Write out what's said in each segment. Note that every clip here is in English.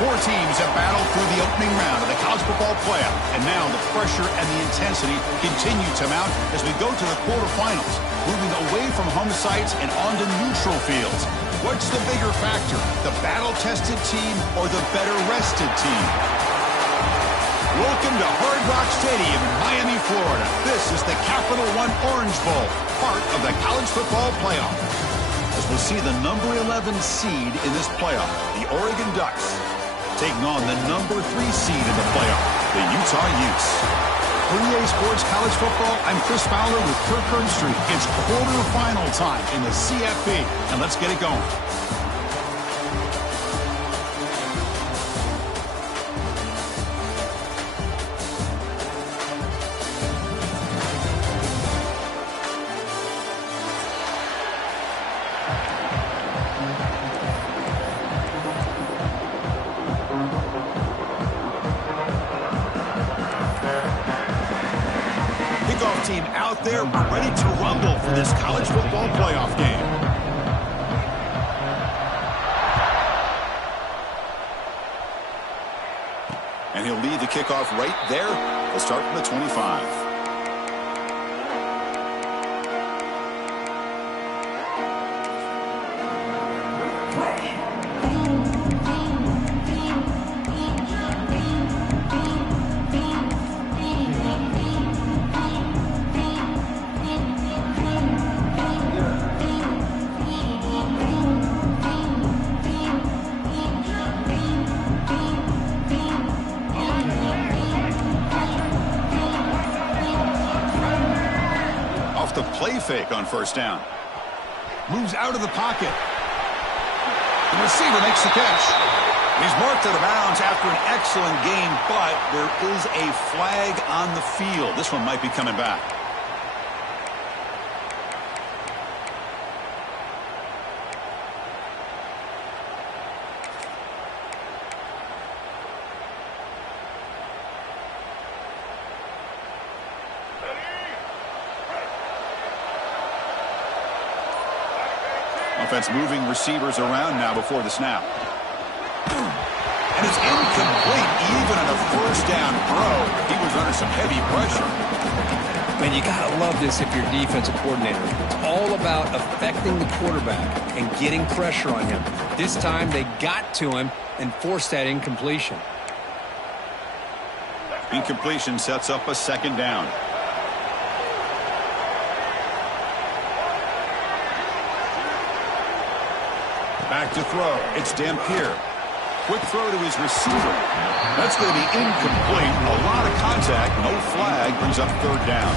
Four teams have battled through the opening round of the college football playoff, and now the pressure and the intensity continue to mount as we go to the quarterfinals, moving away from home sites and onto neutral fields. What's the bigger factor, the battle-tested team or the better-rested team? Welcome to Hard Rock Stadium in Miami, Florida. This is the Capital One Orange Bowl, part of the college football playoff. As we'll see the number 11 seed in this playoff, the Oregon Ducks, taking on the number 3 seed in the playoff, the Utah Utes. For EA Sports College Football, I'm Chris Fowler with Kirk Herbstreit. It's quarterfinal time in the CFP, and let's get it going. Team out there ready to rumble for this college football playoff game. And he'll lead the kickoff right there. We'll start from the 25. The play fake on first down. Moves out of the pocket. The receiver makes the catch. He's marked out of bounds after an excellent game, but there is a flag on the field. This one might be coming back. Offense moving receivers around now before the snap. And it's incomplete even on a first down throw. He was under some heavy pressure. Man, you got to love this if you're a defensive coordinator. It's all about affecting the quarterback and getting pressure on him. This time they got to him and forced that incompletion. Incompletion sets up a second down. Back to throw. It's Dampier. Quick throw to his receiver. That's going to be incomplete. A lot of contact. No flag. Brings up third down.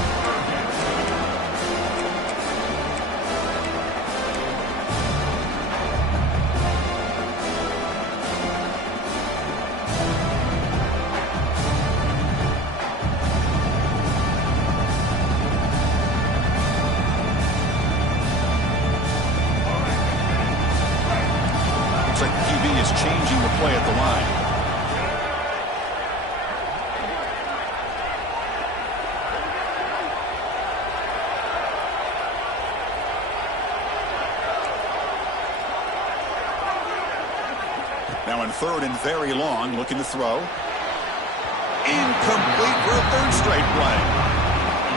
Changing the play at the line. Now in third and very long, looking to throw. Incomplete for a third straight play.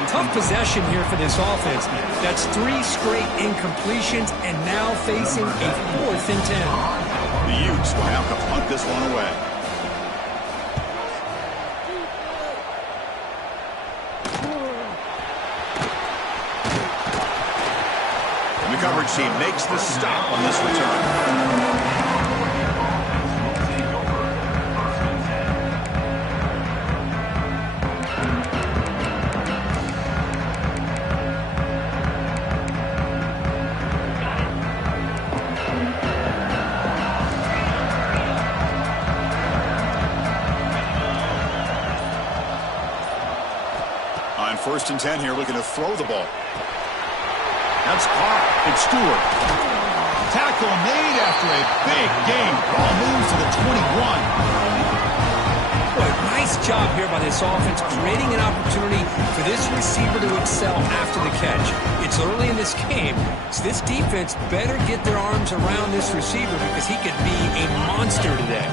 Tough possession here for this offense. That's 3 straight incompletions and now facing a 4th and 10. The Utes will have to punt this one away. And the coverage team makes the stop on this return. First and 10 here, looking to throw the ball. That's caught. It's Stewart. Tackle made after a big gain. Ball moves to the 21. Boy, nice job here by this offense, creating an opportunity for this receiver to excel after the catch. It's early in this game, so this defense better get their arms around this receiver because he could be a monster today.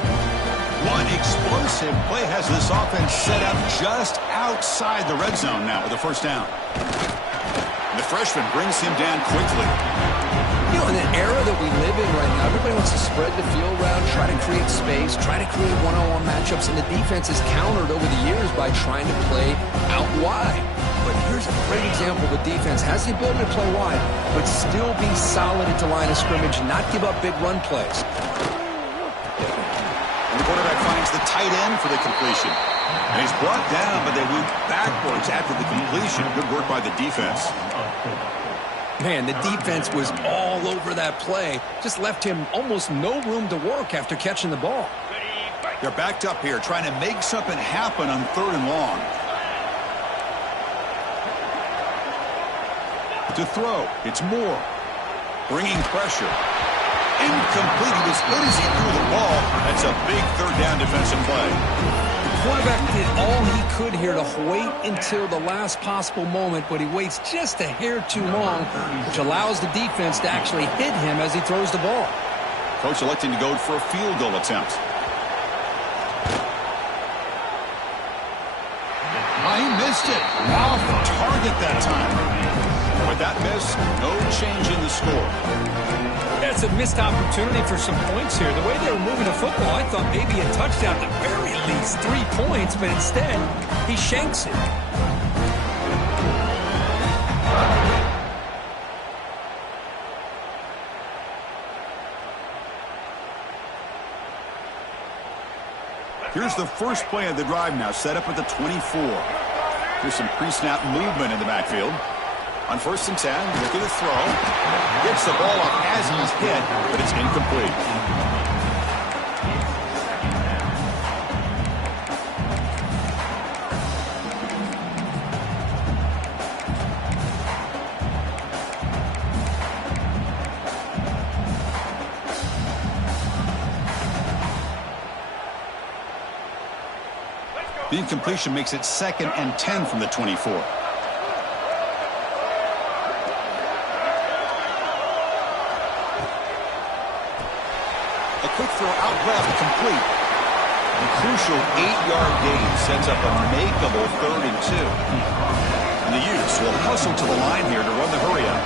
One explosive play has this offense set up just outside the red zone now with a first down. And the freshman brings him down quickly. You know, in an era that we live in right now, everybody wants to spread the field around, try to create space, try to create one-on-one matchups, and the defense is countered over the years by trying to play out wide. But here's a great example. The defense has the ability to play wide, but still be solid at the line of scrimmage, not give up big run plays. And the quarterback finds the tight end for the completion. And he's brought down, but they move backwards after the completion. Good work by the defense. Man, the defense was all over that play. Just left him almost no room to work after catching the ball. They're backed up here, trying to make something happen on third and long. To throw, it's Moore. Bringing pressure. Incomplete. He was good as he threw the ball. That's a big third down defensive play. The quarterback did all he could here to wait until the last possible moment, but he waits just a hair too long, which allows the defense to actually hit him as he throws the ball. Coach electing to go for a field goal attempt. He missed it. Off the target that time. With that miss, no change in the score. That's a missed opportunity for some points here. The way they were moving the football, I thought maybe a touchdown, at the very least 3 points, but instead, he shanks it. Here's the first play of the drive now, set up at the 24. Here's some pre-snap movement in the backfield. On first and 10, looking to throw. Gets the ball up as he's hit, but it's incomplete. The incompletion makes it 2nd and 10 from the 24. Quick throw out left, complete. A crucial 8-yard gain sets up a makeable 3rd and 2. And the Utes will hustle to the line here to run the hurry up.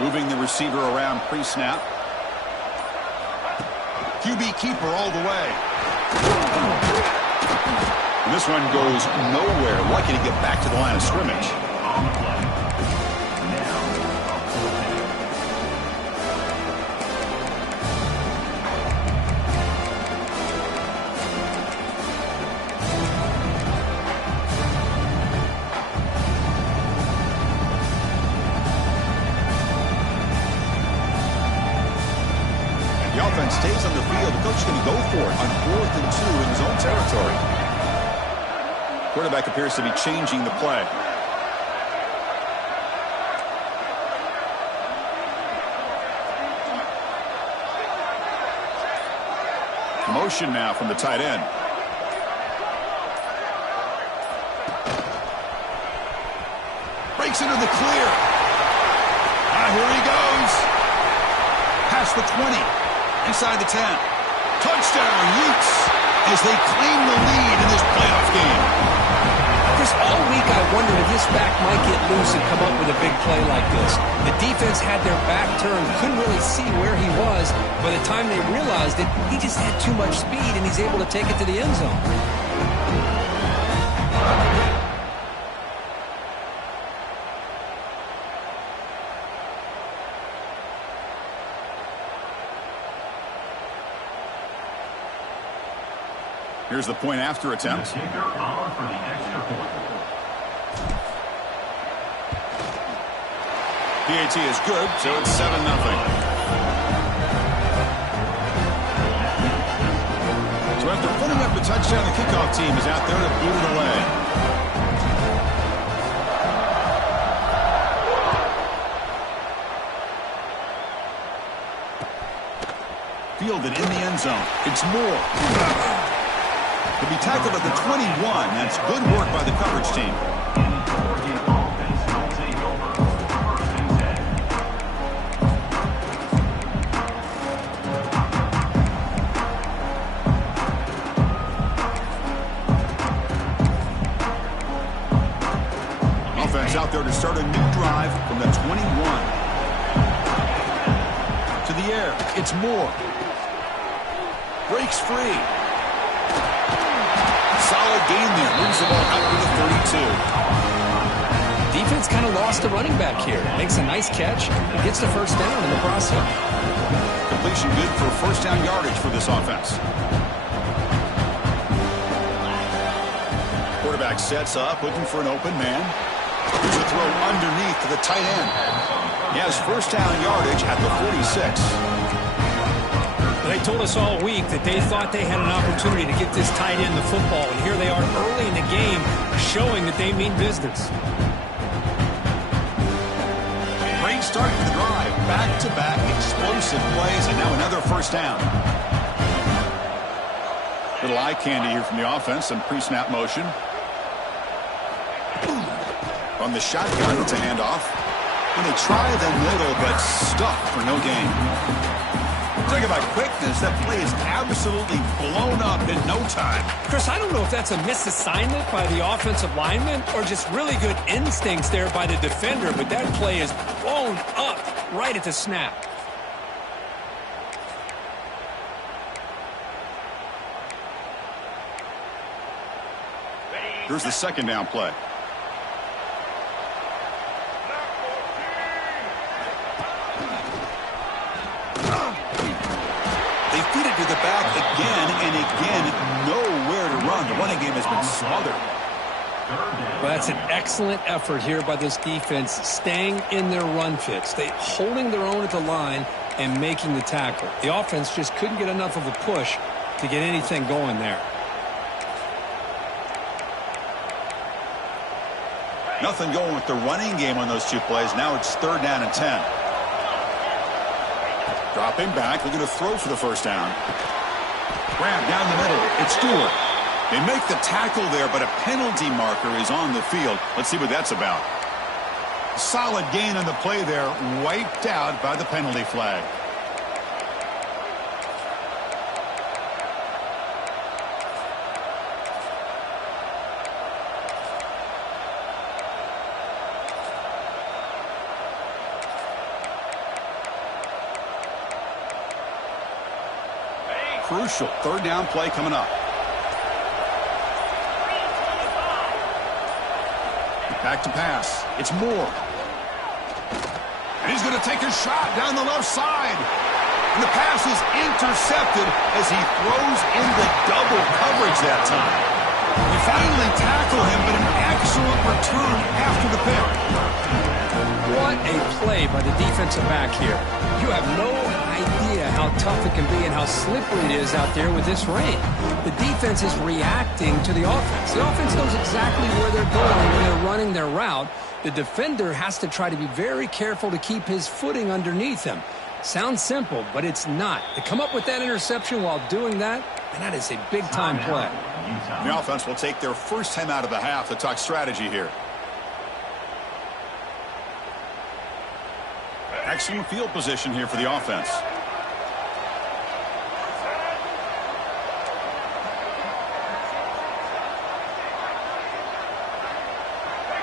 Moving the receiver around pre-snap. QB keeper all the way. And this one goes nowhere. Lucky to get back to the line of scrimmage. Stays on the field. The coach is going to go for it on 4th and 2 in his own territory. Quarterback appears to be changing the play. Motion now from the tight end. Breaks into the clear. Here he goes. Past the 20. Inside the 10. Touchdown, Utes, as they claim the lead in this playoff game. Chris, all week I wondered if this back might get loose and come up with a big play like this. The defense had their back turned, couldn't really see where he was. By the time they realized it, he just had too much speed, and he's able to take it to the end zone. Here's the point after attempt. PAT is good, so it's 7-0. So after putting up the touchdown, the kickoff team is out there to boot it away. Fielded in the end zone. It's Moore. To be tackled at the 21. That's good work by the coverage team. Offense out there to start a new drive from the 21. To the air. It's Moore. Breaks free. Solid gain there. Moves the ball out to the 32. Defense kind of lost the running back here. Makes a nice catch and gets the first down in the process. Completion good for first down yardage for this offense. Quarterback sets up, looking for an open man. Here's a throw underneath to the tight end. He has first down yardage at the 46. They told us all week that they thought they had an opportunity to get this tight end the football, and here they are early in the game showing that they mean business. Great start to the drive. Back-to-back explosive plays, and now another first down. Little eye candy here from the offense, some pre-snap motion. On the shotgun, it's a handoff. And they try the middle, but stuck for no gain. Talking about quickness, that play is absolutely blown up in no time. Chris, I don't know if that's a misassignment by the offensive lineman or just really good instincts there by the defender, but that play is blown up right at the snap. Here's the second down play. They feed it to the back again and again. Nowhere to run. The running game has been smothered. Well, that's an excellent effort here by this defense, staying in their run fits. They holding their own at the line and making the tackle. The offense just couldn't get enough of a push to get anything going there. Nothing going with the running game on those two plays. Now it's third down and 10. Dropping back, looking to throw for the first down. Grab down the middle. It's Stewart. They make the tackle there, but a penalty marker is on the field. Let's see what that's about. Solid gain on the play there, wiped out by the penalty flag. Crucial third down play coming up. Back to pass. It's Moore. And he's going to take a shot down the left side. And the pass is intercepted as he throws in the double coverage that time. They finally tackle him, but an excellent return after the pick. What a play by the defensive back here. You have no idea how tough it can be and how slippery it is out there with this rain. The defense is reacting to the offense. The offense knows exactly where they're going when they're running their route. The defender has to try to be very careful to keep his footing underneath him. Sounds simple, but it's not. To come up with that interception while doing that, and that is a big-time play. The offense will take their first time out of the half to talk strategy here. Excellent field position here for the offense.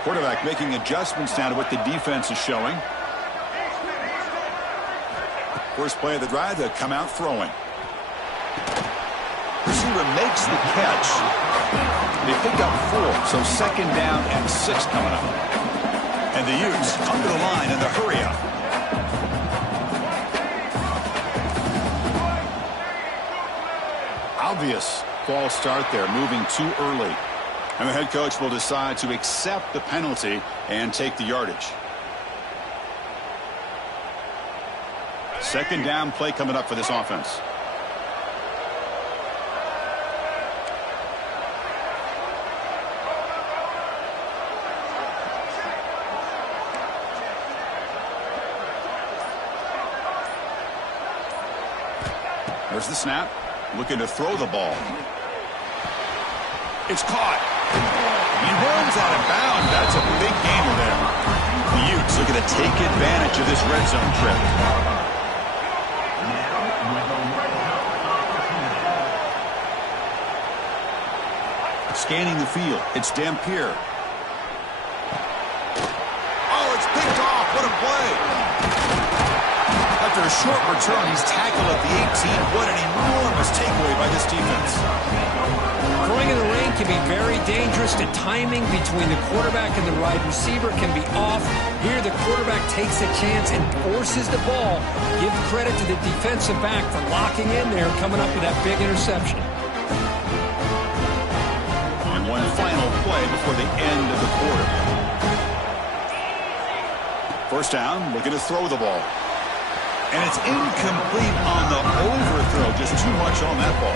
Quarterback making adjustments now to what the defense is showing. First play of the drive, they'll come out throwing. Receiver makes the catch. They pick up 4, so second down and 6 coming up. And the Utes come to the line in the hurry-up. Obvious false start there, moving too early. And the head coach will decide to accept the penalty and take the yardage. Second down play coming up for this offense. There's the snap. Looking to throw the ball. It's caught. He runs out of bounds. That's a big gainer there. The Utes looking to take advantage of this red zone trip. Scanning the field. It's Dampier. Oh, it's picked off. What a play. After a short return, he's tackled at the 18. What an enormous takeaway by this defense. Throwing in the rain can be very dangerous. The timing between the quarterback and the wide receiver can be off. Here, the quarterback takes a chance and forces the ball. Give credit to the defensive back for locking in there, coming up with that big interception. And one final play before the end of the quarter. First down, looking to throw the ball. And it's incomplete on the overthrow. Just too much on that ball.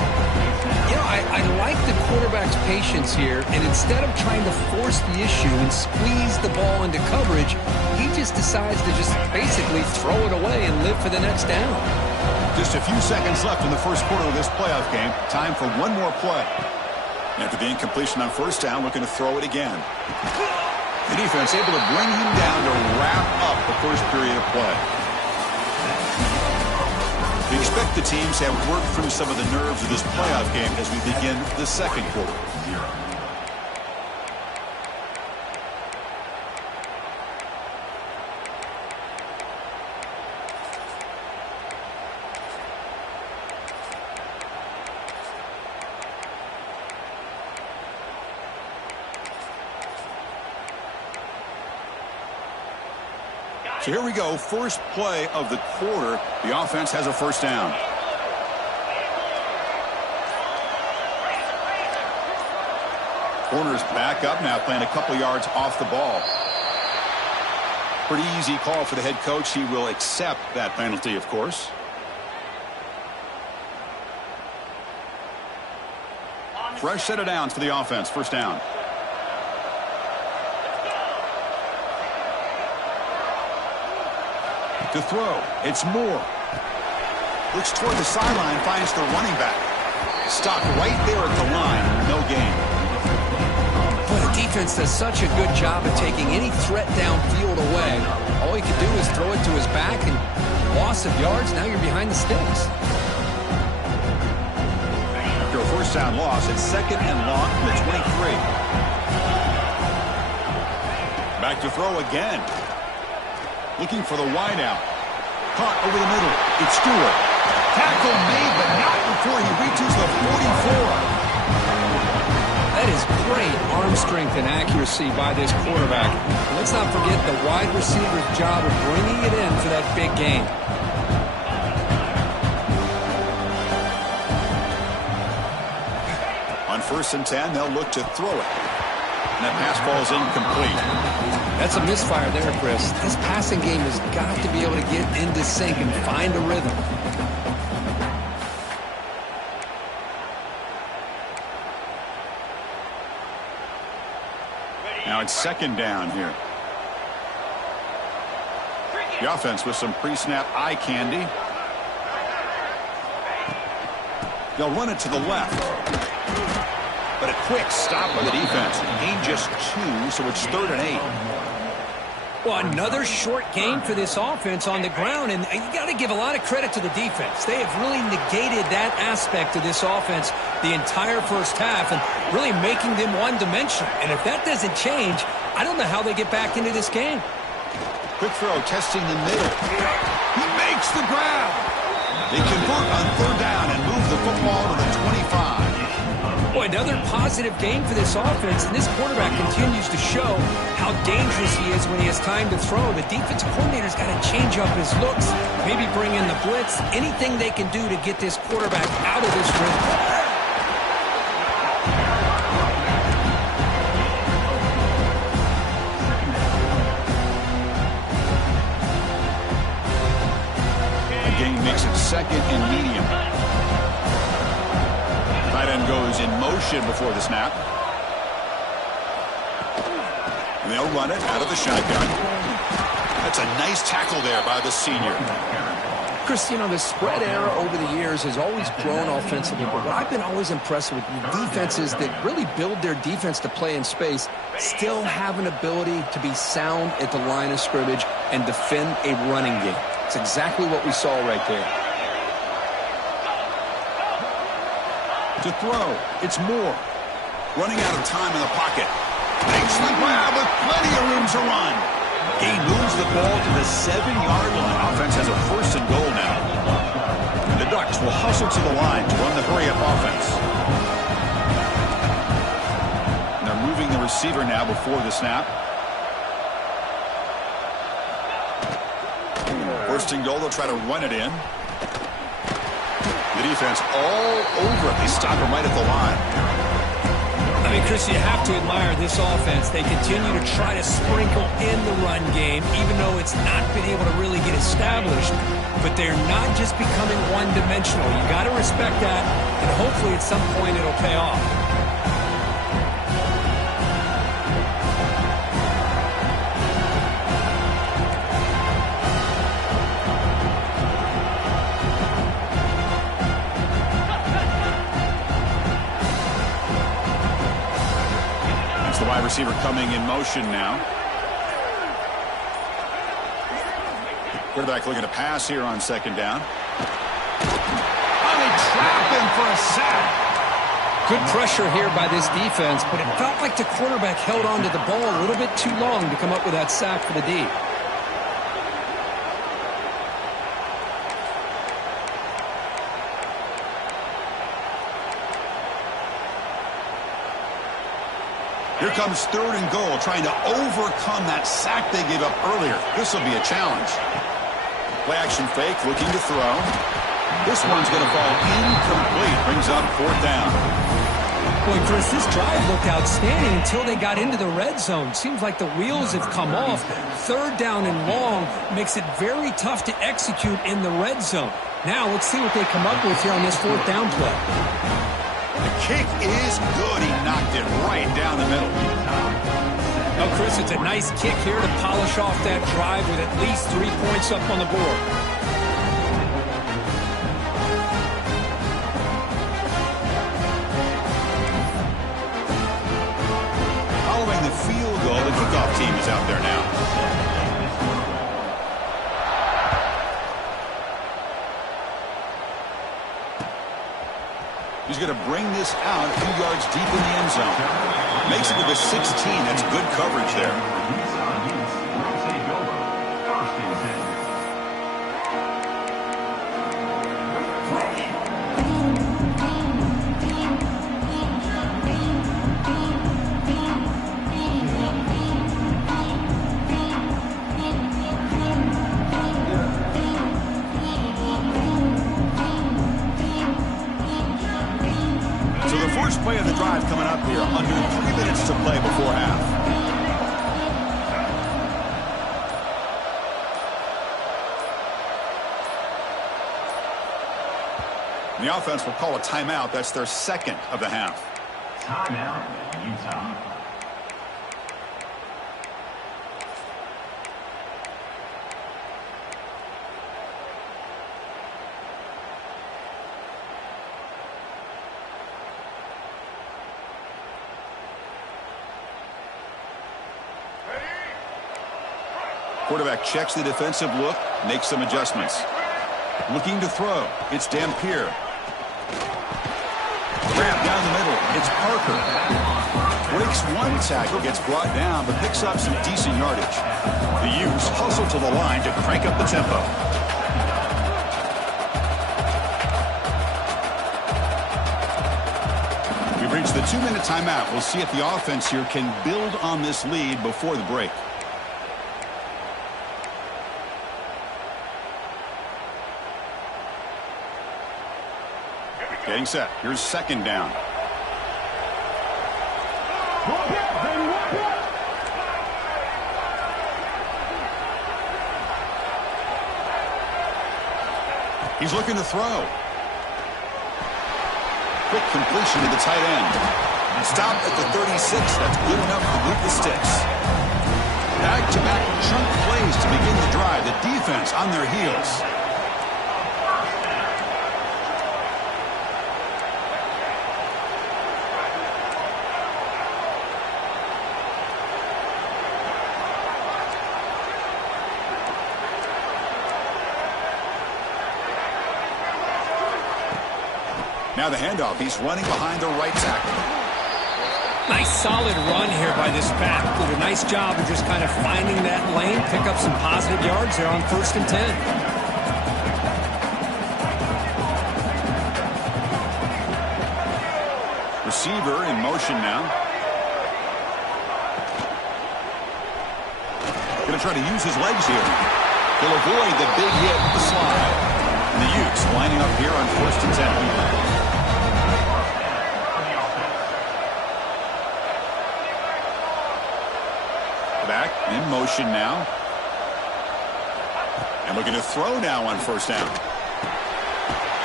You know, I like the quarterback's patience here, and instead of trying to force the issue and squeeze the ball into coverage, he just decides to just basically throw it away and live for the next down. Just a few seconds left in the first quarter of this playoff game. Time for one more play. After the incompletion on first down, looking to throw it again. The defense able to bring him down to wrap up the first period of play. We expect the teams to have worked through some of the nerves of this playoff game as we begin the second quarter. So here we go, first play of the quarter. The offense has a first down. Corner's back up now, playing a couple yards off the ball. Pretty easy call for the head coach. He will accept that penalty, of course. Fresh set of downs for the offense, first down. To throw, it's Moore. Looks toward the sideline, finds the running back. Stopped right there at the line, no gain. Well, the defense does such a good job of taking any threat downfield away. All he could do is throw it to his back, and loss of yards, now you're behind the sticks. After a first down loss, it's second and long from the 23. Back to throw again. Looking for the wideout. Caught over the middle. It's Stewart. Tackle made, but not before he reaches the 44. That is great arm strength and accuracy by this quarterback. And let's not forget the wide receiver's job of bringing it in for that big gain. On 1st and 10, they'll look to throw it. And that pass ball is incomplete. That's a misfire there, Chris. This passing game has got to be able to get into sync and find a rhythm. Now it's second down here. The offense with some pre-snap eye candy. They'll run it to the left. But a quick stop by the defense. Gain just 2, so it's 3rd and 8. Well, another short game for this offense on the ground, and you got to give a lot of credit to the defense. They have really negated that aspect of this offense the entire first half and really making them one-dimensional. And if that doesn't change, I don't know how they get back into this game. Quick throw, testing the middle. He makes the grab. They convert on 3rd down and move the football to the 25. Boy, another positive game for this offense, and this quarterback continues to show how dangerous he is when he has time to throw. The defensive coordinator's got to change up his looks, maybe bring in the blitz, anything they can do to get this quarterback out of this rhythm. Makes it 2nd and medium. Tight end goes in motion before the snap. And they'll run it out of the shotgun. That's a nice tackle there by the senior. Chris, you know, the spread era over the years has always grown offensively, but what I've been always impressed with defenses that really build their defense to play in space still have an ability to be sound at the line of scrimmage and defend a running game. It's exactly what we saw right there. To throw, it's Moore. Running out of time in the pocket. Makes the grab with plenty of room to run. He moves the ball to the 7-yard line. Offense has a 1st and goal now. And the Ducks will hustle to the line to run the hurry-up offense. And they're moving the receiver now before the snap. 1st and goal, they'll try to run it in. The defense all over it. They stop him right at the line. I mean, Chris, you have to admire this offense. They continue to try to sprinkle in the run game, even though it's not been able to really get established. But they're not just becoming one-dimensional. You got to respect that, and hopefully at some point it'll pay off. Receiver coming in motion now. Quarterback looking to pass here on 2nd down. They trap him for a sack. Good pressure here by this defense, but it felt like the quarterback held on to the ball a little bit too long to come up with that sack for the D. Here comes 3rd and goal, trying to overcome that sack they gave up earlier. This will be a challenge. Play action fake, looking to throw. This one's going to fall incomplete. Brings up 4th down. Boy, Chris, this drive looked outstanding until they got into the red zone. Seems like the wheels have come off. 3rd down and long makes it very tough to execute in the red zone. Now let's see what they come up with here on this 4th down play. The kick is good. He knocked it right down the middle. Oh, Chris, it's a nice kick here to polish off that drive with at least 3 points up on the board. Following the field goal, the kickoff team is out there now. He's going to bring this out a few yards deep in the end zone. Makes it to the 16. That's good coverage there. First play of the drive coming up here. Under 3 minutes to play before half. The offense will call a timeout. That's their 2nd of the half. Timeout, Utah. Quarterback checks the defensive look, makes some adjustments. Looking to throw. It's Dampier. Grab down the middle. It's Parker. Breaks one tackle, gets brought down, but picks up some decent yardage. The Utes hustle to the line to crank up the tempo. We've reached the 2-minute timeout. We'll see if the offense here can build on this lead before the break. Getting set. Here's second down. He's looking to throw. Quick completion to the tight end. Stop at the 36. That's good enough to move the sticks. Back-to-back chunk plays to begin the drive. The defense on their heels. Now the handoff. He's running behind the right tackle. Nice solid run here by this back. Did a nice job of just kind of finding that lane, pick up some positive yards there on 1st and 10. Receiver in motion now. Going to try to use his legs here. He'll avoid the big hit with the slide. And the Utes lining up here on 1st and 10. Back in motion now. And looking to throw now on 1st down.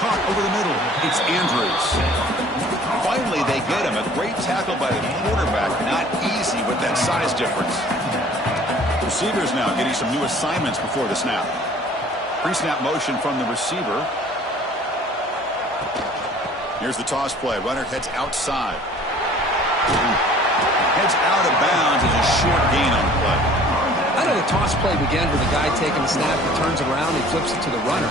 Caught over the middle. It's Andrews. Finally, they get him. A great tackle by the quarterback. Not easy with that size difference. Receivers now getting some new assignments before the snap. Pre-snap motion from the receiver. Here's the toss play. Runner heads outside. Heads out of bounds as a short gain on the play. I know the toss play began with the guy taking the snap. He turns around, he flips it to the runner.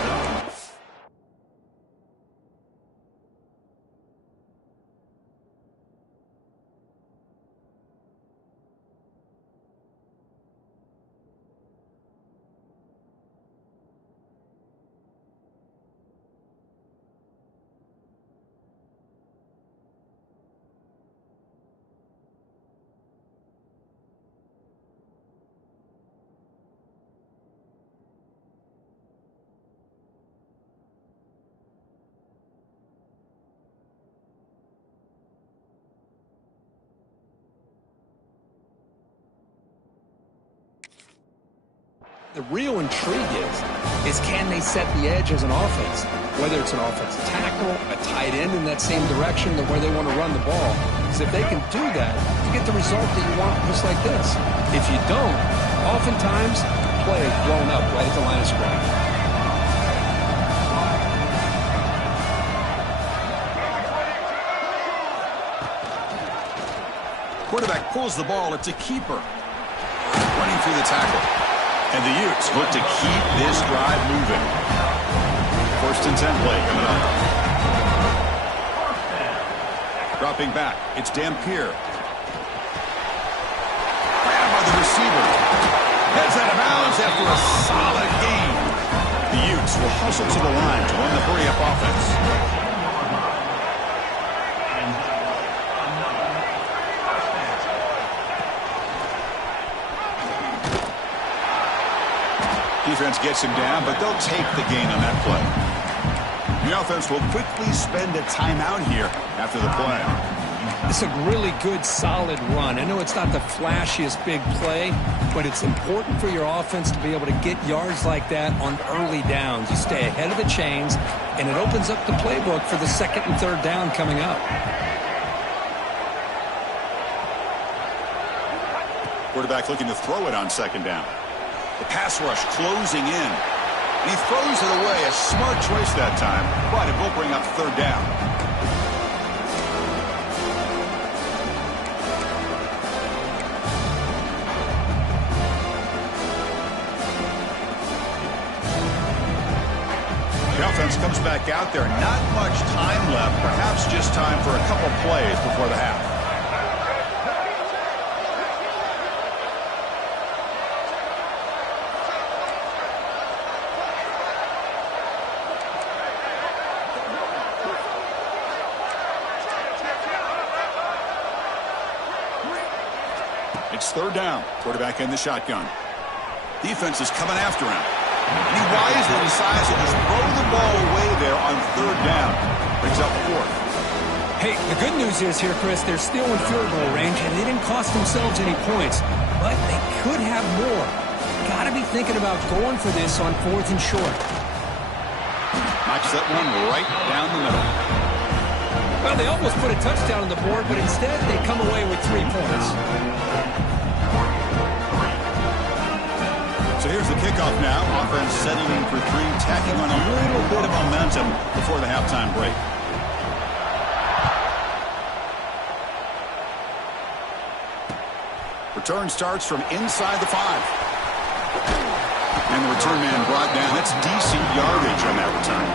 The real intrigue is can they set the edge as an offense? Whether it's an offensive tackle, a tight end in that same direction to where they want to run the ball. Because if they can do that, you get the result that you want just like this. If you don't, oftentimes, play is blown up right at the line of scrimmage. Quarterback pulls the ball. It's a keeper. Running through the tackle. And the Utes look to keep this drive moving. 1st and 10 play coming up. Dropping back. It's Dampier. Grabbed by the receiver. Heads out of bounds after a solid gain. The Utes will hustle to the line to run the hurry-up offense. Defense gets him down, but they'll take the gain on that play. The offense will quickly spend a timeout here after the play. It's a really good, solid run. I know it's not the flashiest big play, but it's important for your offense to be able to get yards like that on early downs. You stay ahead of the chains, and it opens up the playbook for the 2nd and 3rd down coming up. Quarterback looking to throw it on 2nd down. The pass rush closing in. And he throws it away. A smart choice that time, but it will bring up 3rd down. back out there. Not much time left. Perhaps just time for a couple plays before the half. It's third down. Quarterback in the shotgun. Defense is coming after him. And he wisely decides to just throw the ball away there on third down. Brings up fourth. Hey, the good news is here, Chris, they're still in field goal range, and they didn't cost themselves any points. But they could have more. Got to be thinking about going for this on fourth and short. Knocks that one right down the middle. Well, they almost put a touchdown on the board, but instead they come away with 3 points. So here's the kickoff now. Offense settling for 3, tacking on a little bit of momentum before the halftime break. Return starts from inside the 5. And the return man brought down. That's decent yardage on that return.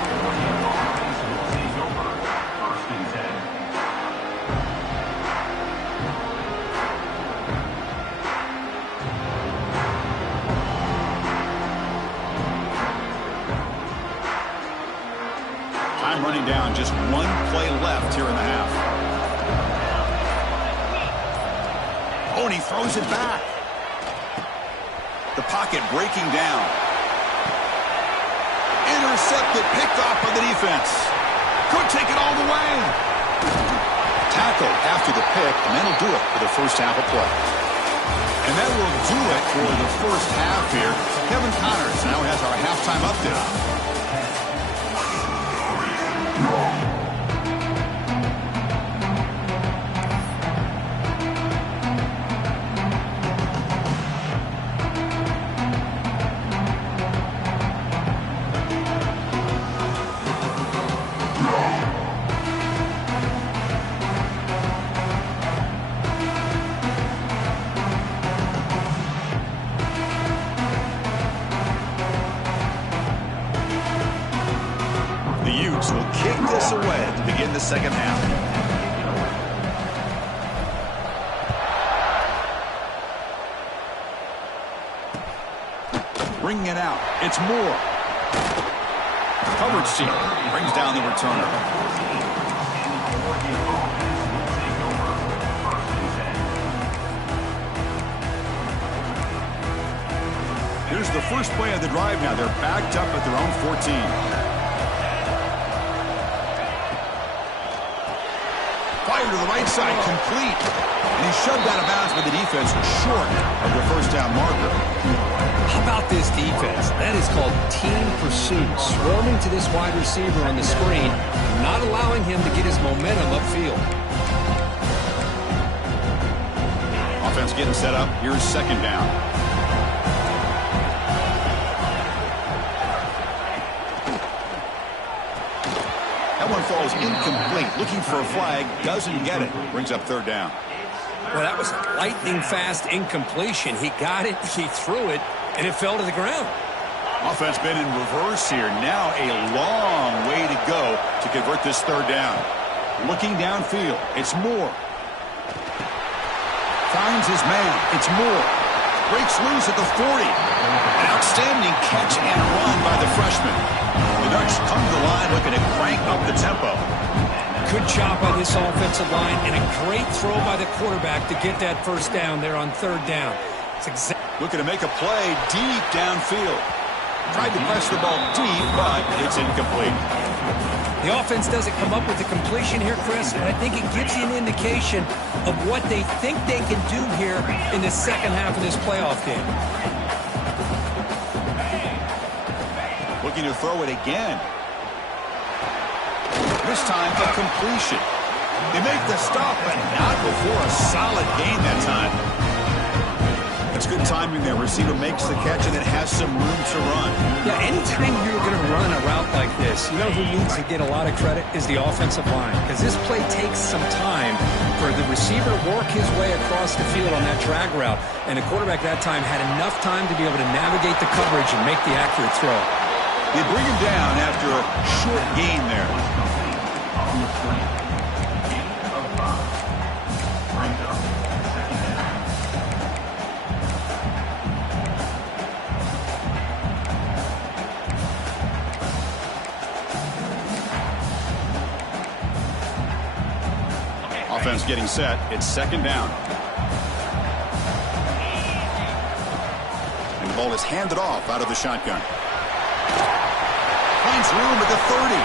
Running down, just 1 play left here in the half. Oh, and he throws it back. The pocket breaking down. Intercepted, picked off by the defense. Could take it all the way. Tackle after the pick, and that'll do it for the first half of play. And that will do it for the first half here. Kevin Connors now has our halftime update. Will kick this away to begin the second half. Bringing it out. It's Moore. Coverage team brings down the returner. Here's the first play of the drive now. They're backed up at their own 14. Fire to the right side, complete. And he's shoved out of bounds by the defense short of the first down marker. How about this defense? That is called team pursuit. Swarming to this wide receiver on the screen, not allowing him to get his momentum upfield. Offense getting set up. Here's second down. That one falls incomplete. Looking for a flag. Doesn't get it. Brings up third down. Well, that was a lightning-fast incompletion. He got it, he threw it, and it fell to the ground. Offense been in reverse here. Now a long way to go to convert this third down. Looking downfield. It's Moore. Finds his man. It's Moore. Breaks loose at the 40. An outstanding catch and run by the freshman. The Ducks come to the line looking to crank up the tempo. Good job by this offensive line and a great throw by the quarterback to get that first down there on third down. Looking to make a play deep downfield. Tried to press the ball deep, but it's incomplete. The offense doesn't come up with the completion here, Chris, and I think it gives you an indication of what they think they can do here in the second half of this playoff game. Looking to throw it again. This time a completion. They make the stop, but not before a solid gain that time. That's good timing there. Receiver makes the catch, and it has some room to run. Yeah, anytime you're going to run a route like this, you know who needs to get a lot of credit is the offensive line, because this play takes some time for the receiver to work his way across the field on that drag route, and the quarterback that time had enough time to be able to navigate the coverage and make the accurate throw. They bring him down after a short gain there. Offense getting set. It's second down. And the ball is handed off out of the shotgun. Finds room at the 30.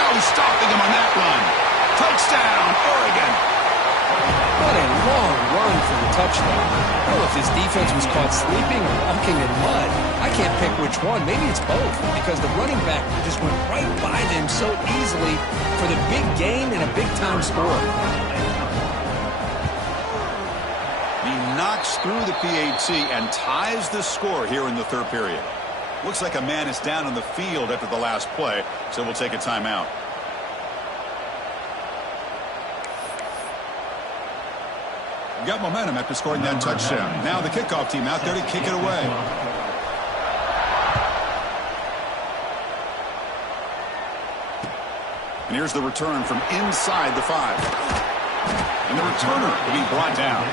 Now he's stopping him on that run. Touchdown, Oregon. What a long run for the touchdown. Well, if his defense was caught sleeping or walking in mud, I can't pick which one. Maybe it's both, because the running back just went right by them so easily for the big gain and a big-time score. He knocks through the PAT and ties the score here in the third period. Looks like a man is down on the field after the last play, so we'll take a timeout. Got momentum after scoring that touchdown. Now the kickoff team out there to kick it away. And here's the return from inside the 5. And the returner will be brought down.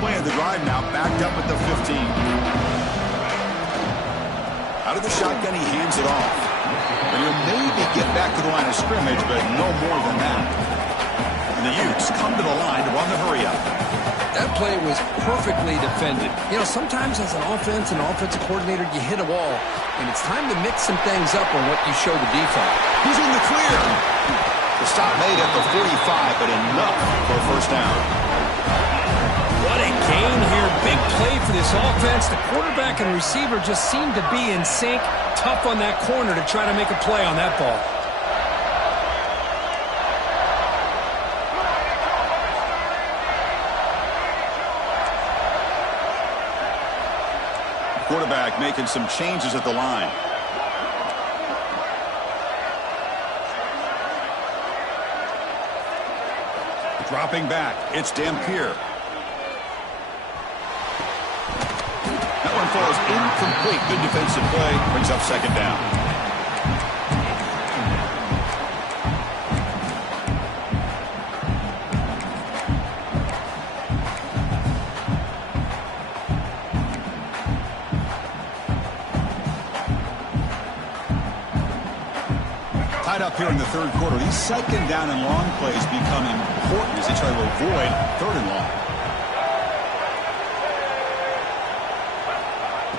Play of the drive now, backed up at the 15. Out of the shotgun, he hands it off. And he'll maybe get back to the line of scrimmage, but no more than that. And the Utes come to the line to run the hurry up. That play was perfectly defended. You know, sometimes as an offensive coordinator, you hit a wall, and it's time to mix some things up on what you show the defense. He's in the clear. The stop made at the 45, but enough for a first down. What a gain here. Big play for this offense. The quarterback and receiver just seem to be in sync. Tough on that corner to try to make a play on that ball. Quarterback making some changes at the line. Dropping back, it's Dampier. Falls incomplete. Good defensive play. Brings up second down. Tied up here in the third quarter. These second down and long plays become important as they try to avoid third and long.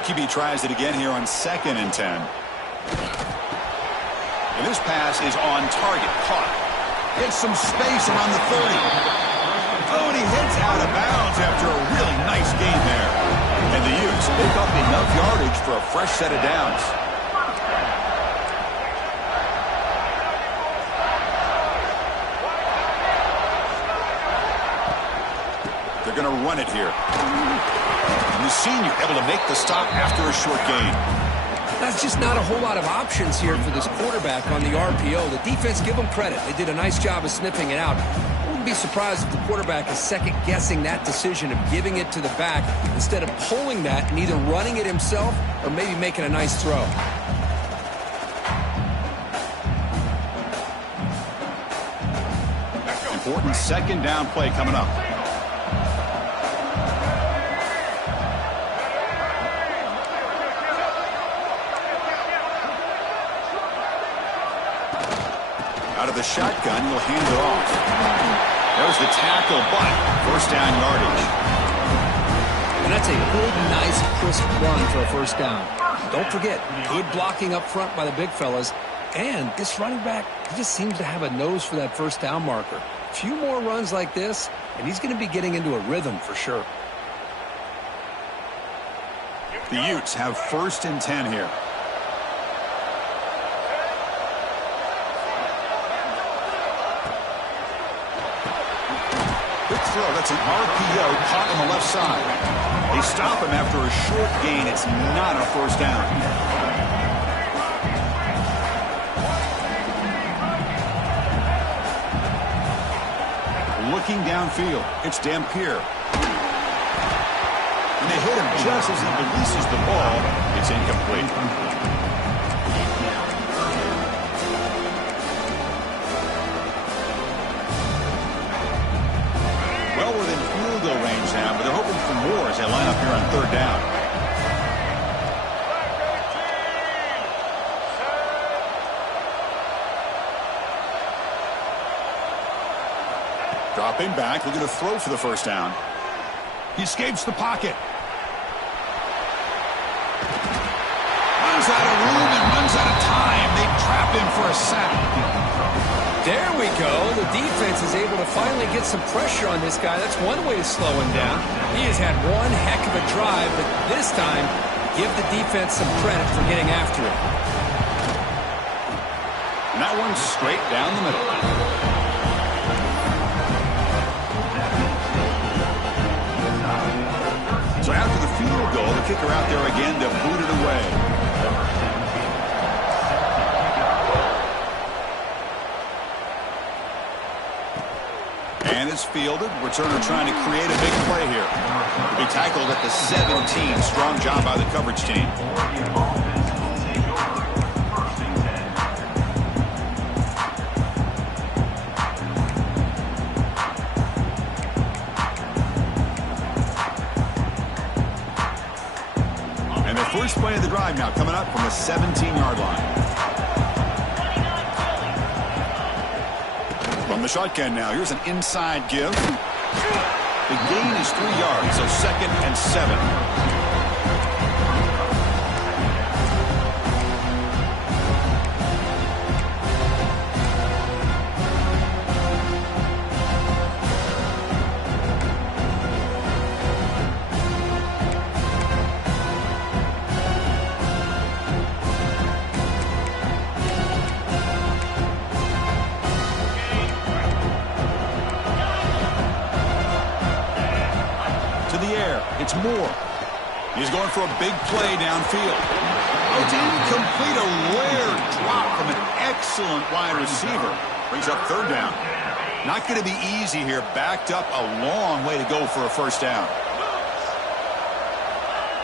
QB tries it again here on 2nd and 10. And this pass is on target. Caught. Gets some space around the 30. Oh, and he hits out of bounds after a really nice gain there. And the Utes pick up enough yardage for a fresh set of downs. They're going to run it here. And the senior able to make the stop after a short gain. That's just not a whole lot of options here for this quarterback on the RPO. The defense, give them credit. They did a nice job of sniffing it out. I wouldn't be surprised if the quarterback is second-guessing that decision of giving it to the back instead of pulling that and either running it himself or maybe making a nice throw. Important second down play coming up. Out of the shotgun, he'll hand it off. There's the tackle, but first down yardage. And that's a good, nice, crisp run for a first down. Don't forget, good blocking up front by the big fellas. And this running back, he just seems to have a nose for that first down marker. A few more runs like this, and he's going to be getting into a rhythm for sure. The Utes have 1st and 10 here. Quick throw. That's an RPO caught on the left side. They stop him after a short gain. It's not a first down. Looking downfield, it's Dampier. And they hit him just as he releases the ball. It's incomplete. Well within field goal range now, but they're hoping for more as they line up here on 3rd down. Dropping back, looking to throw for the first down. He escapes the pocket. Runs out of room and runs out of time. They trap him for a sack. There we go. The defense is able to finally get some pressure on this guy. That's one way to slow him down. He has had one heck of a drive, but this time, give the defense some credit for getting after it. And that one's straight down the middle. So after the field goal, the kicker out there again to boot it away. And it's fielded. Returner trying to create a big play here. To be tackled at the 17. Strong job by the coverage team. First play of the drive now coming up from the 17-yard line. From the shotgun now, here's an inside give. The gain is 3 yards, so 2nd and 7. It's Moore. He's going for a big play downfield. Oh, it's incomplete. A rare drop from an excellent wide receiver. Brings up 3rd down. Not going to be easy here. Backed up a long way to go for a first down.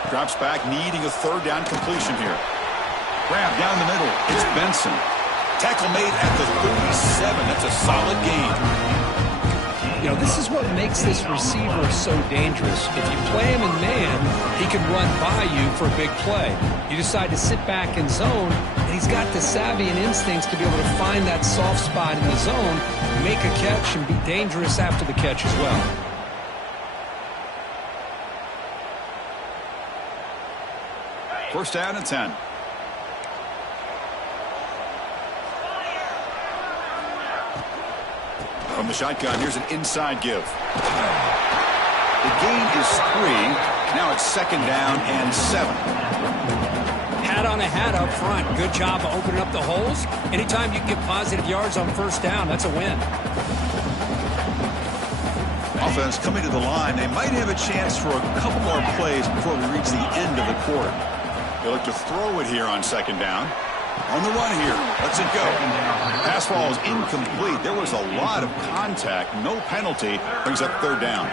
Drops back, needing a 3rd down completion here. Grab down the middle. It's Benson. Tackle made at the 37. That's a solid gain. You know, this is what makes this receiver so dangerous. If you play him in man, he can run by you for a big play. You decide to sit back in zone, and he's got the savvy and instincts to be able to find that soft spot in the zone, make a catch, and be dangerous after the catch as well. First down and 10. From the shotgun, here's an inside give. The gain is 3. Now it's 2nd down and 7. Hat on a hat up front. Good job of opening up the holes. Anytime you can get positive yards on first down, that's a win. Offense coming to the line. They might have a chance for a couple more plays before we reach the end of the quarter. They look to throw it here on 2nd down. On the run here. Let's it go. Pass ball is incomplete. There was a lot of contact. No penalty. Brings up 3rd down.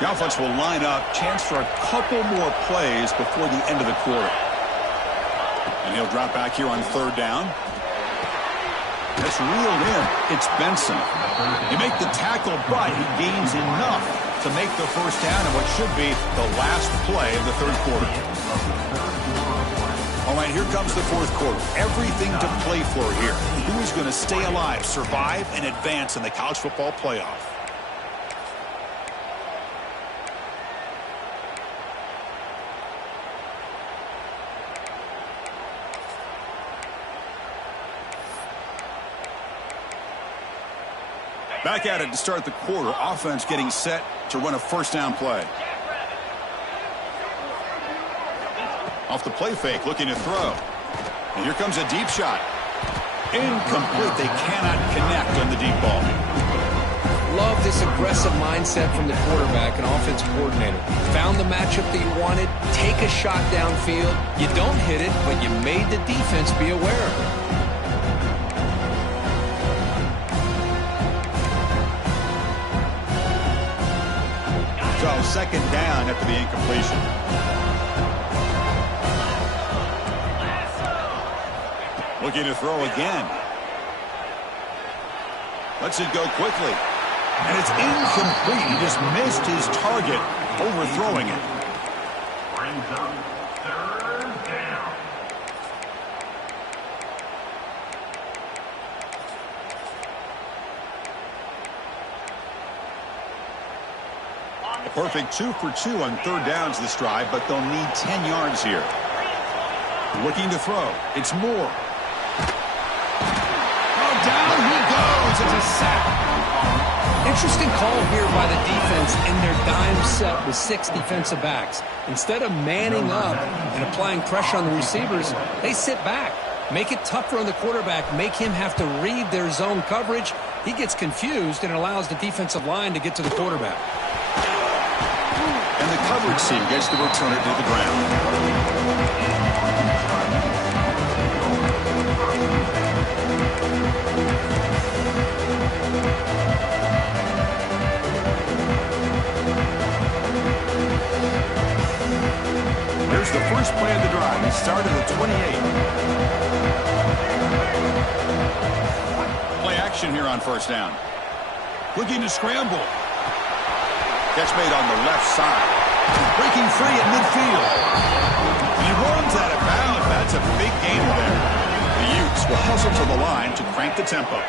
The offense will line up. Chance for a couple more plays before the end of the quarter. And he'll drop back here on 3rd down. That's reeled in. It's Benson. He make the tackle, but he gains enough to make the first down in what should be the last play of the 3rd quarter. All right, here comes the 4th quarter. Everything to play for here. Who is going to stay alive, survive, and advance in the college football playoff? Back at it to start the quarter. Offense getting set to run a first down play. Off the play fake, looking to throw. And here comes a deep shot. Incomplete. They cannot connect on the deep ball. Love this aggressive mindset from the quarterback and offensive coordinator. Found the matchup that you wanted. Take a shot downfield. You don't hit it, but you made the defense be aware of it. So second down after the incompletion. Looking to throw again. Lets it go quickly. And it's incomplete. He just missed his target, overthrowing it. Brings up third down. A perfect 2 for 2 on third downs this drive, but they'll need 10 yards here. Looking to throw. It's Moore. Oh, down he goes. It's a sack. Interesting call here by the defense in their dime set with 6 defensive backs. Instead of manning up and applying pressure on the receivers, they sit back. Make it tougher on the quarterback. Make him have to read their zone coverage. He gets confused and allows the defensive line to get to the quarterback. And the coverage team gets the returner to the ground. Here's the first play of the drive. It started at 28. Play action here on first down. Looking to scramble. Catch made on the left side. Breaking free at midfield. He runs out of bounds. That's a big gain there. The Utes will hustle to the line to crank the tempo.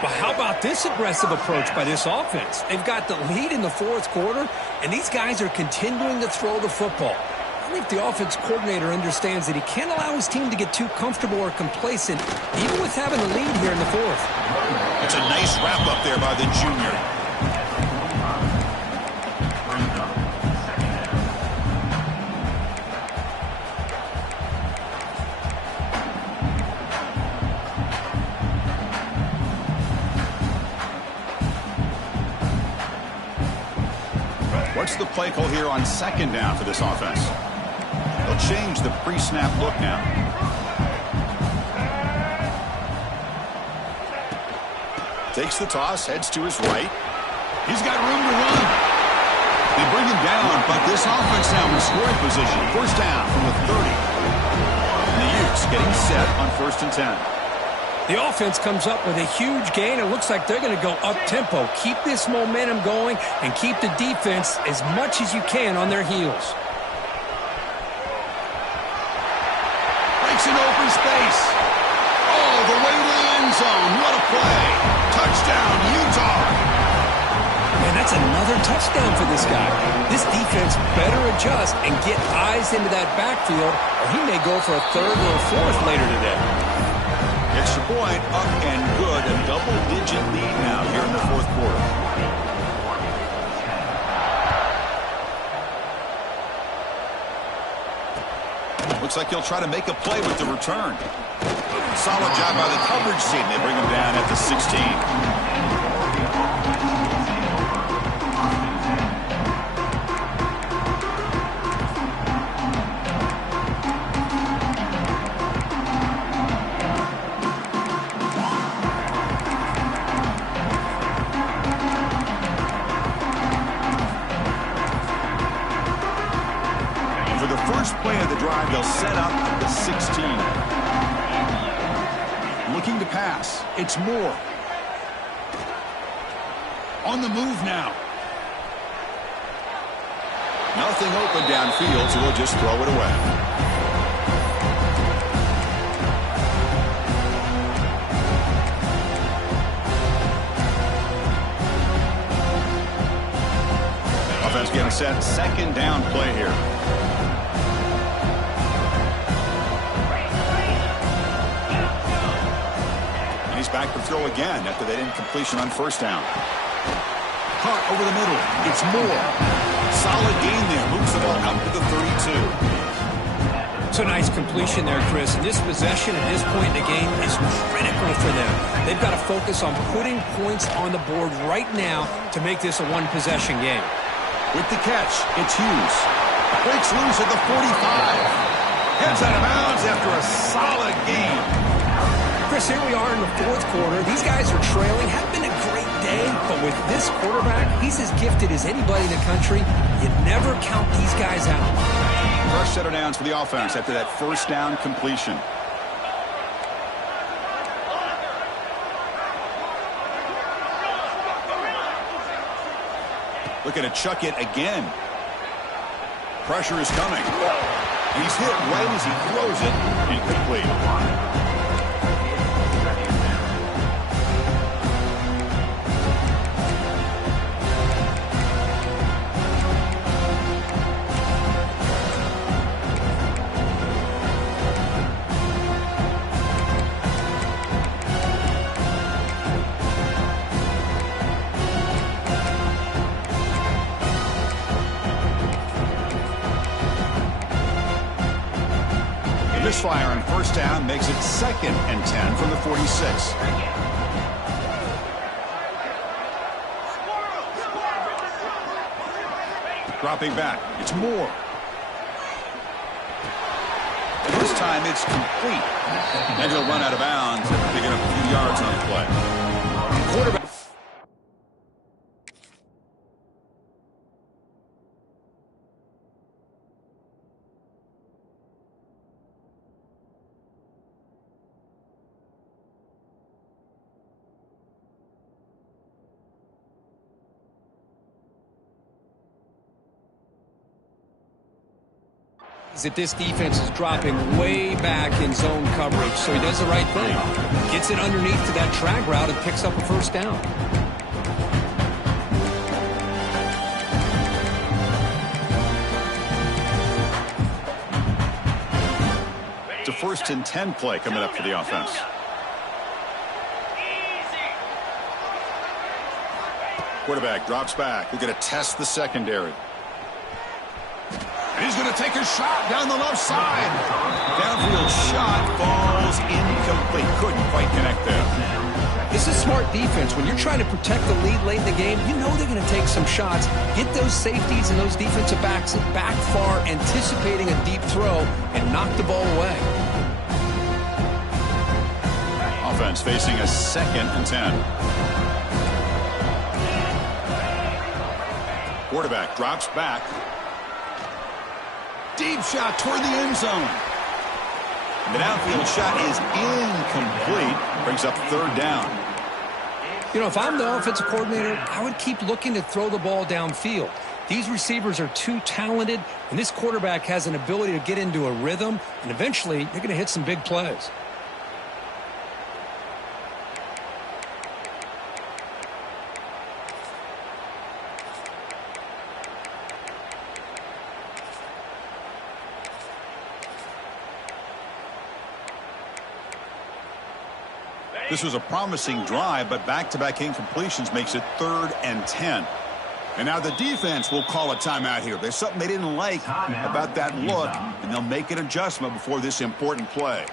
But how about this aggressive approach by this offense? They've got the lead in the fourth quarter, and these guys are continuing to throw the football. I think the offense coordinator understands that he can't allow his team to get too comfortable or complacent, even with having the lead here in the fourth. It's a nice wrap up there by the junior. What's the play call here on second down for this offense? They'll change the pre-snap look now. Takes the toss, heads to his right. He's got room to run. They bring him down, but this offense now in scoring position. First down from the 30. And the Utes getting set on 1st and 10. The offense comes up with a huge gain. It looks like they're going to go up-tempo. Keep this momentum going and keep the defense as much as you can on their heels. Breaks an open space. Oh, the way to the end zone. What a play. Touchdown, Utah. Man, that's another touchdown for this guy. This defense better adjust and get eyes into that backfield, or he may go for a third or a fourth later today. Extra point, up and good. A double-digit lead now here in the fourth quarter. Looks like he'll try to make a play with the return. Solid job by the coverage team. They bring him down at the 16. Play of the drive, they'll set up at the 16. Looking to pass. It's Moore. On the move now. Nothing open downfield, so he'll just throw it away. Offense getting set. Second down play here. He's back to throw again after that incompletion on first down. Caught over the middle. It's Moore. Solid gain there. Moves the ball out to the 32. It's a nice completion there, Chris. And this possession at this point in the game is critical for them. They've got to focus on putting points on the board right now to make this a one-possession game. With the catch, it's Hughes. Breaks loose at the 45. Heads out of bounds after a solid game. Chris, here we are in the fourth quarter. These guys are trailing. Hasn't been a great day, but with this quarterback, he's as gifted as anybody in the country. You never count these guys out. Rush set downs for the offense after that first down completion. Looking to chuck it again. Pressure is coming. He's hit right as he throws it. Incomplete. Misfire on first down makes it 2nd and 10 from the 46. Dropping back, it's Moore. And this time it's complete. And he'll run out of bounds after picking up a few yards on the play. Quarterback. That this defense is dropping way back in zone coverage, so he does the right thing. Gets it underneath to that drag route and picks up a first down. It's a 1st and 10 play coming up for the offense. Quarterback drops back. We're going to test the secondary. He's going to take a shot down the left side. Downfield shot falls incomplete. Couldn't quite connect there. This is smart defense. When you're trying to protect the lead late in the game, you know they're going to take some shots. Get those safeties and those defensive backs back far, anticipating a deep throw, and knock the ball away. Offense facing a 2nd and 10. Quarterback drops back. Deep shot toward the end zone. The downfield shot is incomplete. Brings up 3rd down. You know, if I'm the offensive coordinator, I would keep looking to throw the ball downfield. These receivers are too talented, and this quarterback has an ability to get into a rhythm, and eventually they're going to hit some big plays. This was a promising drive, but back-to-back incompletions makes it 3rd and 10. And now the defense will call a timeout here. There's something they didn't like about that look, and they'll make an adjustment before this important play.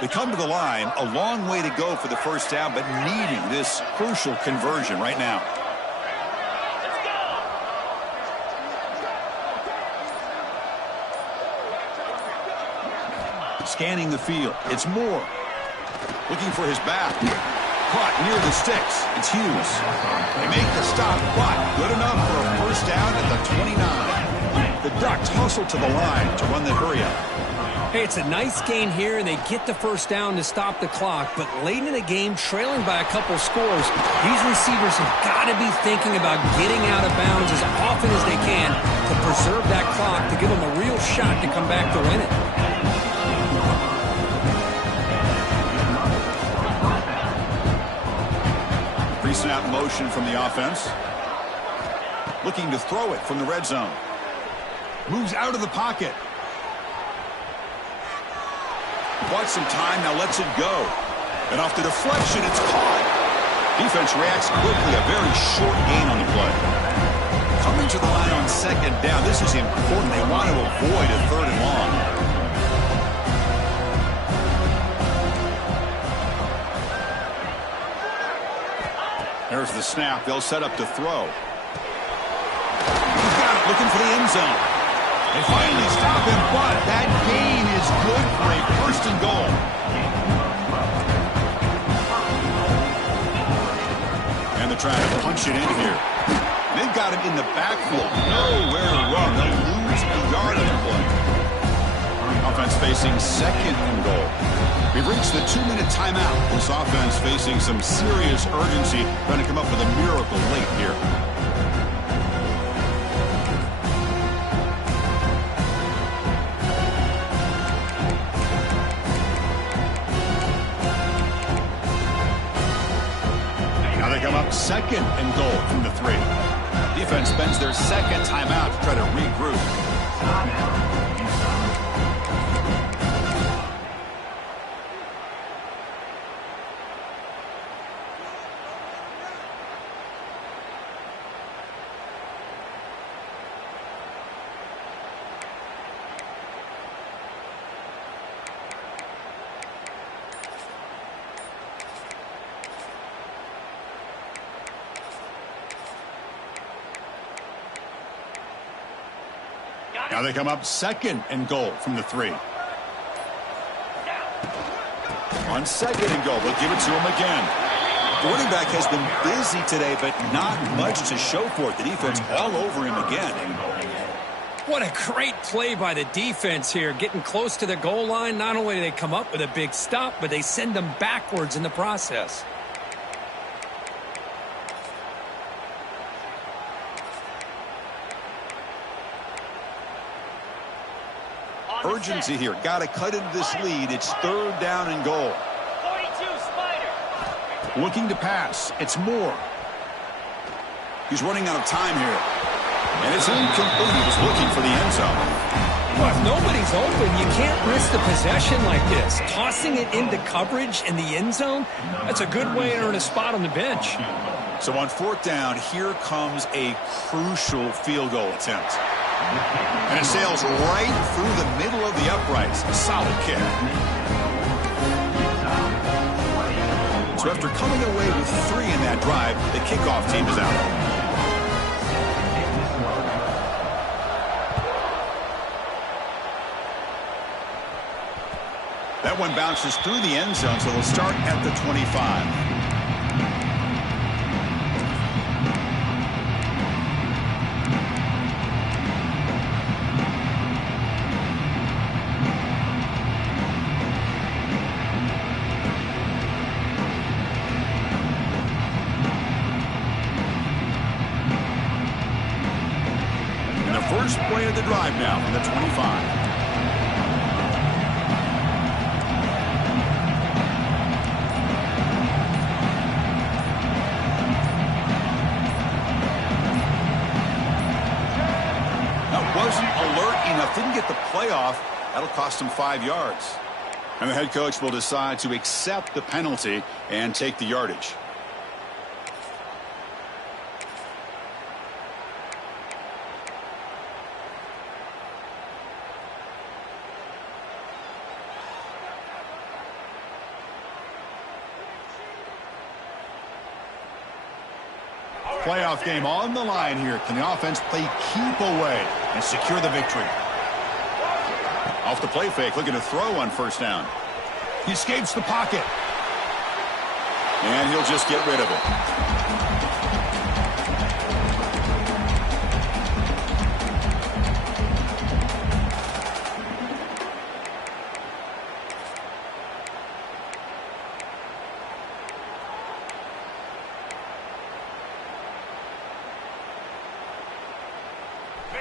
They come to the line, a long way to go for the first down, but needing this crucial conversion right now. Scanning the field, it's Moore. Looking for his back. Caught near the sticks, it's Hughes. They make the stop, but good enough for a first down at the 29. The Ducks hustle to the line to run the hurry-up. Hey, it's a nice gain here, and they get the first down to stop the clock. But late in the game, trailing by a couple scores, these receivers have got to be thinking about getting out of bounds as often as they can to preserve that clock, to give them a real shot to come back to win it. snap motion from the offense. Looking to throw it from the red zone. Moves out of the pocket. Bought some time, now lets it go. And off the deflection, it's caught. Defense reacts quickly, a very short gain on the play. Coming to the line on second down, this is important. They want to avoid a third and long. There's the snap. They'll set up to throw. He's got it, looking for the end zone. They finally stop him, but that gain is good for a first and goal. And they're trying to punch it in here. They've got him in the backfield. Nowhere to run. They'll lose a yard on the play. Offense facing second and goal. We've reached the 2-minute timeout. This offense facing some serious urgency, trying to come up with a miracle late here. Now they come up second and goal from the 3. Defense spends their second timeout to try to regroup. Now they come up second and goal from the 3. On second and goal, they'll give it to him again. The running back has been busy today, but not much to show for it. The defense all over him again. What a great play by the defense here. Getting close to the goal line, not only do they come up with a big stop, but they send them backwards in the process. Urgency here. Got to cut into this lead. It's third down and goal. 42, Spider. Looking to pass. It's Moore. He's running out of time here. And it's incomplete. He was looking for the end zone. Well, if nobody's open, you can't risk the possession like this. Tossing it into coverage in the end zone, that's a good way to earn a spot on the bench. So on fourth down, here comes a crucial field goal attempt. And it sails right through the middle of the uprights. A solid kick. So after coming away with 3 in that drive, the kickoff team is out. That one bounces through the end zone, so they'll start at the 25. First play of the drive now from the 25. That wasn't alert enough. Didn't get the playoff. That'll cost him 5 yards. And the head coach will decide to accept the penalty and take the yardage. Playoff game on the line here. Can the offense play keep away and secure the victory? Off the play fake, looking to throw on first down. He escapes the pocket. And he'll just get rid of it.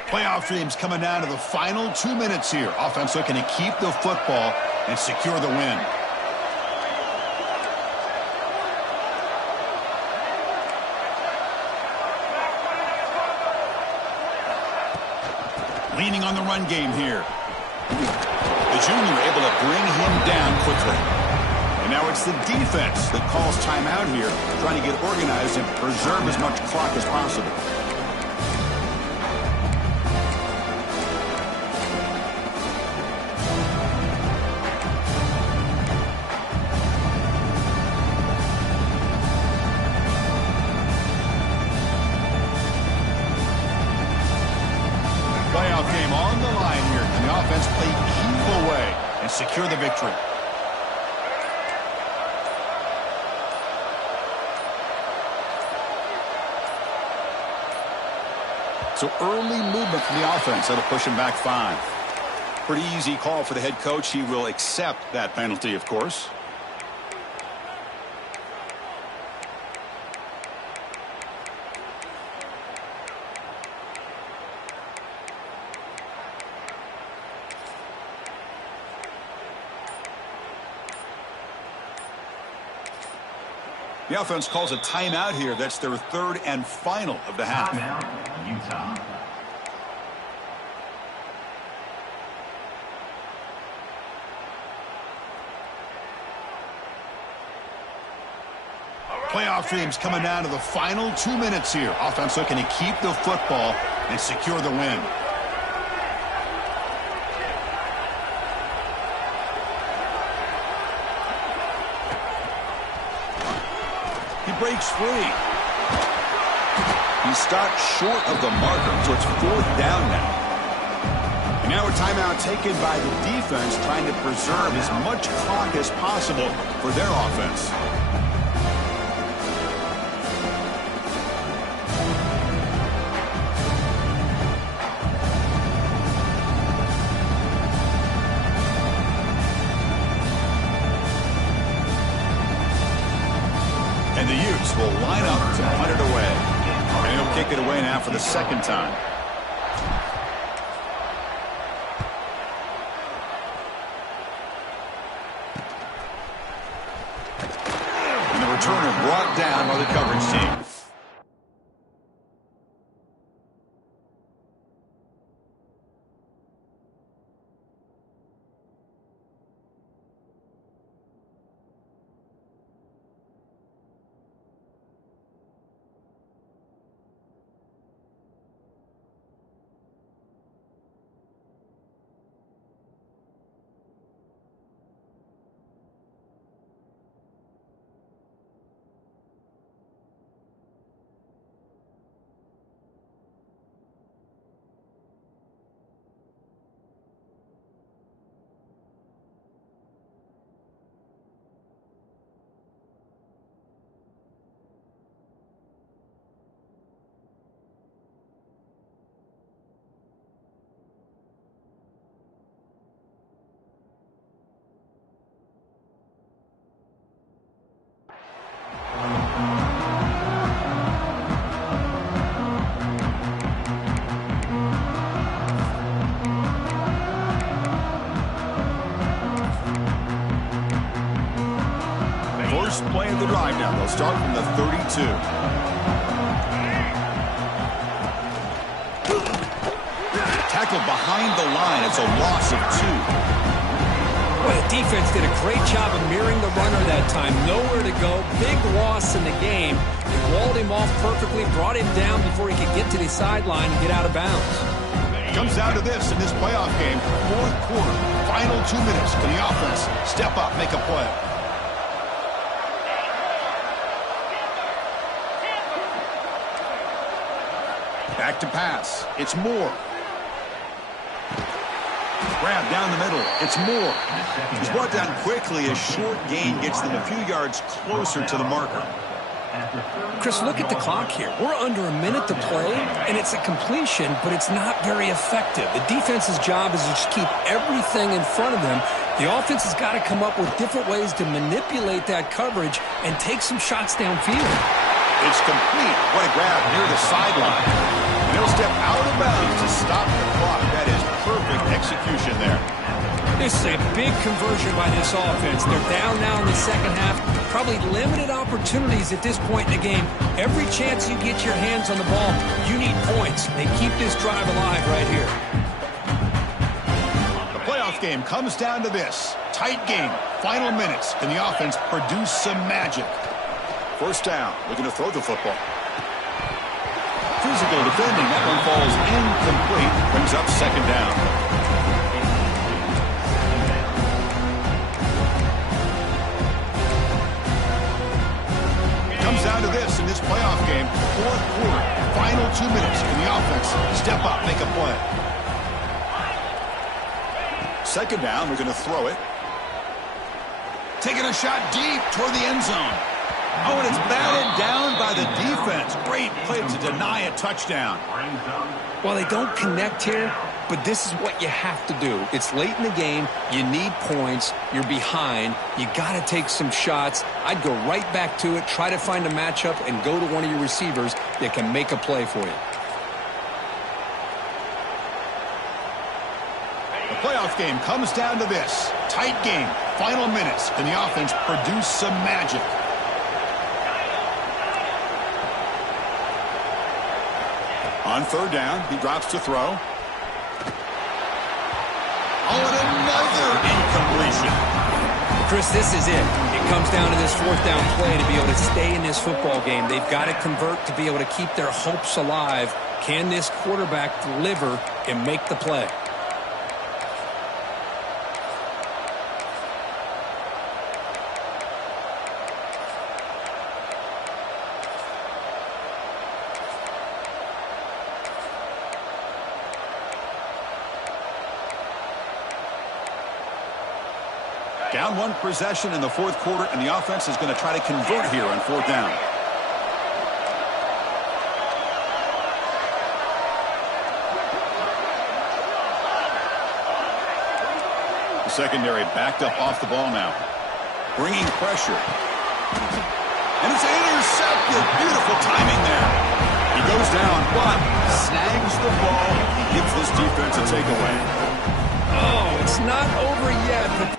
Playoff dreams coming down to the final 2 minutes here. Offense looking to keep the football and secure the win. Leaning on the run game here. The junior able to bring him down quickly. And now it's the defense that calls timeout here, trying to get organized and preserve as much clock as possible. Playoff game on the line here. Can the offense play keep away and secure the victory? So early movement from the offense. That'll push him back 5. Pretty easy call for the head coach. He will accept that penalty, of course. The offense calls a timeout here. That's their 3rd and final of the half. Timeout, Utah. Playoff dreams coming down to the final 2 minutes here. Offense looking to keep the football and secure the win. He breaks free. He stopped short of the marker, so it's 4th down now. And now a timeout taken by the defense, trying to preserve as much clock as possible for their offense. And the Utes will line up to punt it away. And he'll kick it away now for the 2nd time. And the returner brought down by the coverage team. First play of the drive now. They'll start from the 32. Tackled behind the line. It's a loss of 2. Well, the defense did a great job of mirroring the runner that time. Nowhere to go. Big loss in the game. They walled him off perfectly, brought him down before he could get to the sideline and get out of bounds. Comes down to this in this playoff game. 4th quarter. Final 2 minutes. Can the offense step up, make a play? Back to pass. It's Moore. Grab down the middle. It's Moore. He's brought down quickly. A short gain gets them a few yards closer to the marker. Chris, look at the clock here. We're under a minute to play, and it's a completion, but it's not very effective. The defense's job is to just keep everything in front of them. The offense has got to come up with different ways to manipulate that coverage and take some shots downfield. It's complete. What a grab near the sideline. And he'll step out of bounds to stop the clock. That is perfect execution there. This is a big conversion by this offense. They're down now in the second half. Probably limited opportunities at this point in the game. Every chance you get your hands on the ball, you need points. They keep this drive alive right here. playoff game comes down to this. Tight game, final minutes. Can the offense produce some magic? First down, looking to throw the football. Physical defending, that one falls incomplete. Brings up second down. Comes down to this in this playoff game. Fourth quarter, final 2 minutes. Can the offense step up, make a play? Second down, we're going to throw it. Taking a shot deep toward the end zone. Oh, and it's batted down by the defense. Great play to deny a touchdown. Well, they don't connect here, but this is what you have to do. It's late in the game. You need points. You're behind. You got to take some shots. I'd go right back to it, try to find a matchup, and go to one of your receivers that can make a play for you. The playoff game comes down to this. Tight game, final minutes. Can the offense produce some magic? On third down, he drops to throw. Oh, and another incompletion. Chris, this is it. It comes down to this fourth down play to be able to stay in this football game. They've got to convert to be able to keep their hopes alive. Can this quarterback deliver and make the play? Down one possession in the fourth quarter, and the offense is going to try to convert here on fourth down. The secondary backed up off the ball now. Bringing pressure. And it's intercepted. Beautiful timing there. He goes down, but snags the ball. He gives this defense a takeaway. Oh, it's not over yet, but